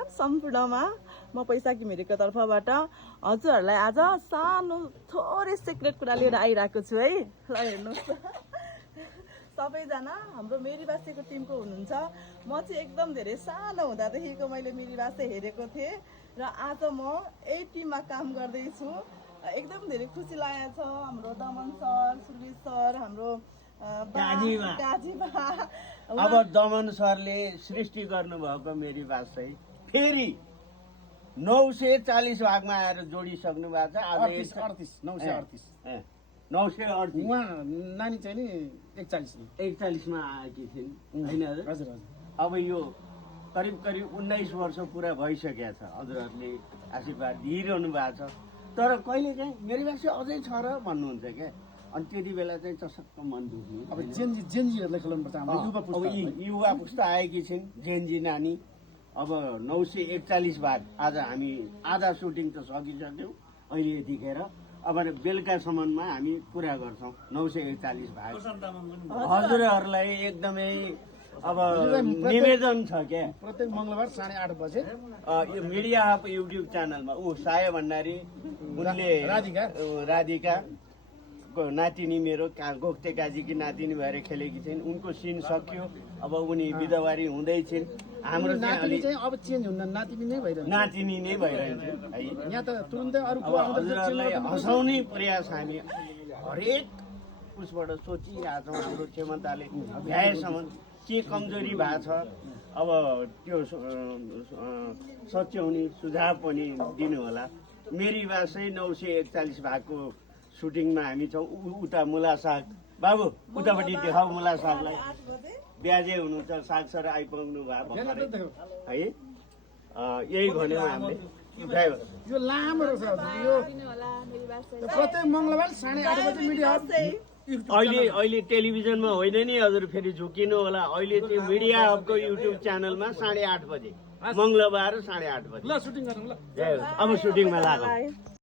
नमस्कार सम्पूर्णमा म पैसा घिमिरेको तर्फबाट हजुरहरूलाई आज सानो थोरै सिक्रेट कुरा लिएर आइरहेको छु है। ल हेर्नुहोस् सबैजना हाम्रो मेरीबासेको टिमको हुनुहुन्छ। म चाहिँ एकदम धेरै सानो हुँदादेखिको मैले मेरीबासे हेरेको थिएँ र आज म यही टिममा काम गर्दैछु। एकदम धेरै खुसी लागेको छ। हाम्रो दमन सर, सुरवीर सर, हाम्रो काजीबा अब दमन सरले सृष्टि गर्नुभएको मेरीबास चाहिँ फेरि 940 भागमा आएर जोडिसक्नु भएको छ। आज 938 उहाँ नानी चाहिँ नि 41 मा आएकी थिइन् हैन हजुर? अब यो करिब 19 वर्ष पुरा भइसकेको छ। हजुरहरूले आशीर्वाद दिइरहनु भएको छ। तर कहिले चाहिँ मेरीबास अझै छ र भन्नुहुन्छ क्या। अनि त्यति बेला चाहिँ चसक्क मन दुख्ने। अब जेनजीहरूलाई खेलाउनु पर्छ हाम्रो युवा अब पुस्ता। युवा पुस्ता आएकी छिन् जेनजी नानी। अब 941 भाग आज हामी आधा सुटिङ त सकिसक्यौँ अहिले यतिखेर। अब बेलुकासम्ममा हामी पुरा गर्छौँ 941 भाग। हजुरहरूलाई एकदमै अब निवेदन छ क्या। प्रत्येक मङ्गलबार 8:30 बजे यो मिडिया हब युट्युब च्यानलमा साया भण्डारी उनले राधिका नातिनी मेरो गोख्ते काजीकी नातिनी भएर खेलेकी छिन्। उनको सिन सक्यो। अब उनी विधवारी हुँदैछिन्। हाम्रो नातिनी चाहिँ अब चेन्ज हुन्न, नातिनी नै भइरहन्छ। नातिनी नै भइरहन्छ है। यहाँ त तुरुन्तै अरू अब हजुरहरूलाई हँसाउने प्रयास हामी हरेक उसबाट सोचिरहेछौँ। हाम्रो क्षमताले भ्याएसम्म के कमजोरी भएको छ अब त्यो सच्याउने सुझाव पनि दिनुहोला। मेरीबासै 941 भागको सुटिङमा हामी छौँ। उता मुला साग बाबु उतापट्टि देखाऊ मुला सागलाई। ब्याजे हुनुहुन्छ साग सर आइपुग्नु भयो है। यही भन्यो हामीले। यो लामो रहेछ यो प्रत्येक मङ्गलबार 8:30 बजे मिडिया हब अहिले टेलिभिजनमा होइन नि हजुर, फेरि झुकिनु होला। अहिले त्यो मिडिया हबको युट्युब च्यानलमा 8:30 बजे मङ्गलबार 8:30 बजे ल सुटिङ गरौँ ल। अब सुटिङमा लागौँ।